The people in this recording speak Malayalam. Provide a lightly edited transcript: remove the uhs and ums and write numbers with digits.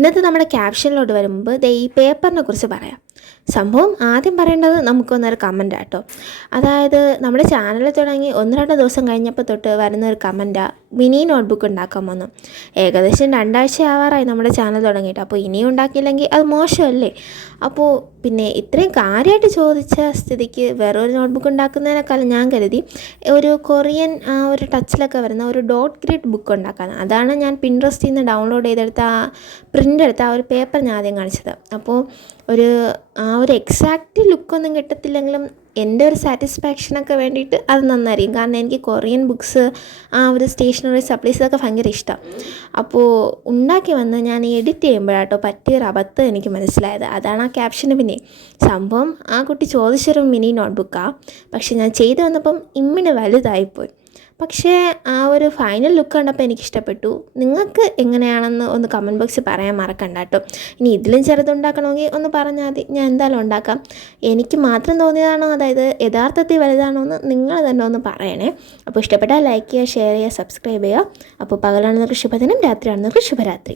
ഇന്നത്തെ നമ്മുടെ ക്യാപ്ഷനിലോട്ട് വരുമ്പോൾ ദേ ഈ പേപ്പറിനെ കുറിച്ച് പറയാം. സംഭവം ആദ്യം പറയേണ്ടത് നമുക്കൊന്നൊരു കമൻ്റ് ആട്ടോ. അതായത് നമ്മുടെ ചാനൽ തുടങ്ങി 1-2 ദിവസം കഴിഞ്ഞപ്പോൾ തൊട്ട് വരുന്നൊരു കമൻറ്റാണ്, മിനി നോട്ട്ബുക്ക് ഉണ്ടാക്കാൻ വന്നു. ഏകദേശം 2 ആഴ്ച ആവാറായി നമ്മുടെ ചാനൽ തുടങ്ങിയിട്ട്. അപ്പോൾ ഇനിയും ഉണ്ടാക്കിയില്ലെങ്കിൽ അത് മോശമല്ലേ? അപ്പോൾ പിന്നെ ഇത്രയും കാര്യമായിട്ട് ചോദിച്ച സ്ഥിതിക്ക് വേറൊരു നോട്ട്ബുക്ക് ഉണ്ടാക്കുന്നതിനേക്കാളും ഞാൻ കരുതി ഒരു കൊറിയൻ ഒരു ടച്ചിലൊക്കെ വരുന്ന ഒരു ഡോട്ട് ഗ്രിഡ് ബുക്ക് ഉണ്ടാക്കാൻ. അതാണ് ഞാൻ പിൻട്രസ്റ്റിൽ നിന്ന് ഡൗൺലോഡ് ചെയ്തെടുത്ത പ്രിൻ്റ് എടുത്ത ഒരു പേപ്പർ ഞാൻ ആദ്യം കാണിച്ചത്. അപ്പോൾ ഒരു എക്സാക്റ്റ് ലുക്കൊന്നും കിട്ടത്തില്ലെങ്കിലും എൻ്റെ ഒരു സാറ്റിസ്ഫാക്ഷനൊക്കെ വേണ്ടിയിട്ട് അത് നന്നായിരിക്കും. കാരണം എനിക്ക് കൊറിയൻ ബുക്സ് ഒരു സ്റ്റേഷനറി സപ്ലീസൊക്കെ ഭയങ്കര ഇഷ്ടമാണ്. അപ്പോൾ ഉണ്ടാക്കി വന്ന് ഞാൻ എഡിറ്റ് ചെയ്യുമ്പോഴാട്ടോ പറ്റിയൊരു അബദ്ധം എനിക്ക് മനസ്സിലായത്. അതാണ് ആ ക്യാപ്ഷന് പിന്നെ. സംഭവം ആ കുട്ടി ചോദിച്ചൊരു മിനി നോട്ട്ബുക്കാണ്, പക്ഷെ ഞാൻ ചെയ്തു വന്നപ്പം ഇമ്മിന് വലുതായിപ്പോയി. പക്ഷേ ആ ഒരു ഫൈനൽ ലുക്ക് കണ്ടപ്പോൾ എനിക്കിഷ്ടപ്പെട്ടു. നിങ്ങൾക്ക് എങ്ങനെയാണെന്ന് ഒന്ന് കമൻറ്റ് ബോക്സിൽ പറയാൻ മറക്കണ്ട കേട്ടോ. ഇനി ഇതിലും ചെറുതുണ്ടാക്കണമെങ്കിൽ ഒന്ന് പറഞ്ഞാൽ മതി, ഞാൻ എന്തായാലും ഉണ്ടാക്കാം. എനിക്ക് മാത്രം തോന്നിയതാണോ, അതായത് യഥാർത്ഥത്തിൽ വലുതാണോ എന്ന് നിങ്ങൾ തന്നെ ഒന്ന് പറയണേ. അപ്പോൾ ഇഷ്ടപ്പെട്ടാൽ ലൈക്ക് ചെയ്യുക, ഷെയർ ചെയ്യുക, സബ്സ്ക്രൈബ് ചെയ്യുക. അപ്പോൾ പകലാണെന്നൊക്കെ ശുഭദിനം, രാത്രിയാണെന്നൊക്കെ ശുഭരാത്രി.